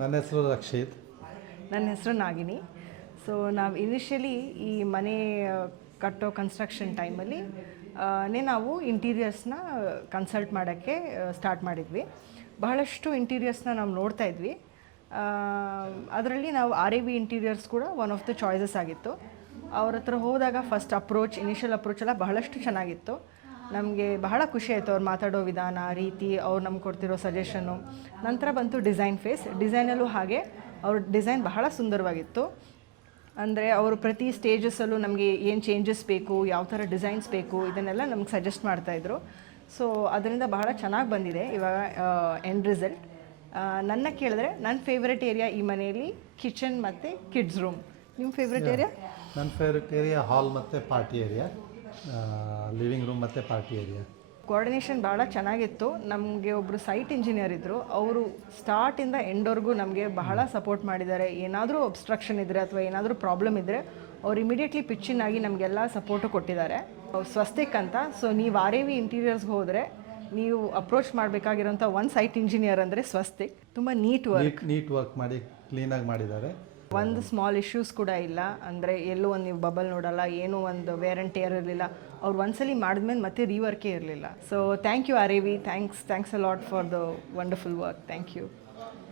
ನನ್ನ ಹೆಸರು ರಕ್ಷಿತ್. ನನ್ನ ಹೆಸರು ನಾಗಿನಿ. ಸೊ ನಾವು ಇನಿಷಿಯಲಿ ಈ ಮನೆ ಕಟ್ಟೋ ಕನ್ಸ್ಟ್ರಕ್ಷನ್ ಟೈಮಲ್ಲಿ ನಾವು ಇಂಟೀರಿಯರ್ಸ್ನ ಕನ್ಸಲ್ಟ್ ಮಾಡೋಕ್ಕೆ ಸ್ಟಾರ್ಟ್ ಮಾಡಿದ್ವಿ. ಬಹಳಷ್ಟು ಇಂಟೀರಿಯರ್ಸ್ನ ನಾವು ನೋಡ್ತಾ ಇದ್ವಿ. ಅದರಲ್ಲಿ ನಾವು RAV ಇಂಟೀರಿಯರ್ಸ್ ಕೂಡ ಒನ್ ಆಫ್ ದ ಚಾಯ್ಸಸ್ ಆಗಿತ್ತು. ಅವ್ರ ಹತ್ರ ಹೋದಾಗ ಫಸ್ಟ್ ಇನಿಷಿಯಲ್ ಅಪ್ರೋಚ್ ಎಲ್ಲ ಬಹಳಷ್ಟು ಚೆನ್ನಾಗಿತ್ತು. ನಮಗೆ ಬಹಳ ಖುಷಿ ಆಯಿತು ಅವ್ರು ಮಾತಾಡೋ ವಿಧಾನ, ರೀತಿ, ಅವ್ರು ನಮ್ಗೆ ಕೊಡ್ತಿರೋ ಸಜೆಷನ್ನು. ನಂತರ ಬಂತು ಡಿಸೈನ್ ಫೇಸ್. ಡಿಸೈನಲ್ಲೂ ಹಾಗೆ ಅವ್ರ ಡಿಸೈನ್ ಬಹಳ ಸುಂದರವಾಗಿತ್ತು. ಅಂದರೆ ಅವರು ಪ್ರತಿ ಸ್ಟೇಜಸ್ಸಲ್ಲೂ ನಮಗೆ ಏನು ಚೇಂಜಸ್ ಬೇಕು, ಯಾವ ಥರ ಡಿಸೈನ್ಸ್ ಬೇಕು, ಇದನ್ನೆಲ್ಲ ನಮ್ಗೆ ಸಜೆಸ್ಟ್ ಮಾಡ್ತಾಯಿದ್ರು. ಸೊ ಅದರಿಂದ ಬಹಳ ಚೆನ್ನಾಗಿ ಬಂದಿದೆ ಇವಾಗ ಎಂಡ್ ರಿಸಲ್ಟ್. ನನ್ನ ಕೇಳಿದ್ರೆ ನನ್ನ ಫೇವ್ರೆಟ್ ಏರಿಯಾ ಈ ಮನೆಯಲ್ಲಿ ಕಿಚನ್ ಮತ್ತು ಕಿಡ್ಸ್ ರೂಮ್. ನಿಮ್ಮ ಫೇವ್ರೆಟ್ ಏರಿಯಾ? ನನ್ನ ಫೇವ್ರೆಟ್ ಏರಿಯಾ ಹಾಲ್ ಮತ್ತು ಪಾರ್ಟಿ ಏರಿಯಾ, ಲಿವಿಂಗ್ ರೂಮ್ ಮತ್ತು ಪಾರ್ಟಿ ಏರಿಯಾ. ಕೋಆರ್ಡಿನೇಷನ್ ಭಾಳ ಚೆನ್ನಾಗಿತ್ತು. ನಮಗೆ ಒಬ್ಬರು ಸೈಟ್ ಇಂಜಿನಿಯರ್ ಇದ್ದರು. ಅವರು ಸ್ಟಾರ್ಟಿಂದ ಎಂಡ್ವರೆಗೂ ನಮಗೆ ಬಹಳ ಸಪೋರ್ಟ್ ಮಾಡಿದ್ದಾರೆ. ಏನಾದರೂ ಅಬ್ಸ್ಟ್ರಕ್ಷನ್ ಇದ್ದರೆ ಅಥವಾ ಏನಾದರೂ ಪ್ರಾಬ್ಲಮ್ ಇದ್ದರೆ ಅವ್ರು ಇಮಿಡಿಯೇಟ್ಲಿ ಪಿಚ್ಚಿನ್ ಆಗಿ ನಮಗೆಲ್ಲ ಸಪೋರ್ಟು ಕೊಟ್ಟಿದ್ದಾರೆ. ಸ್ವಸ್ತಿಕ್ ಅಂತ. ಸೊ ನೀವು RAV ಇಂಟೀರಿಯರ್ಸ್ಗೆ ಹೋದರೆ ನೀವು ಅಪ್ರೋಚ್ ಮಾಡಬೇಕಾಗಿರೋಂಥ ಒಂದು ಸೈಟ್ ಇಂಜಿನಿಯರ್ ಅಂದರೆ ಸ್ವಸ್ತಿಕ್. ತುಂಬ ನೀಟ್ ವರ್ಕ್ ಮಾಡಿ ಕ್ಲೀನಾಗಿ ಮಾಡಿದ್ದಾರೆ. ಒಂದು ಸ್ಮಾಲ್ ಇಶ್ಯೂಸ್ ಕೂಡ ಇಲ್ಲ. ಅಂದರೆ ಎಲ್ಲೂ ಒಂದು ನೀವು ಬಬಲ್ ನೋಡಲ್ಲ, ಏನೂ ಒಂದು ವೇರ್ ಆ್ಯಂಡ್ ಟೇರ್ ಇರಲಿಲ್ಲ. ಅವ್ರು ಒಂದ್ಸಲಿ ಮಾಡಿದ್ಮೇಲೆ ಮತ್ತೆ ರೀವರ್ಕೇ ಇರಲಿಲ್ಲ. So thank you RAV. Thanks a lot for the wonderful work. Thank you.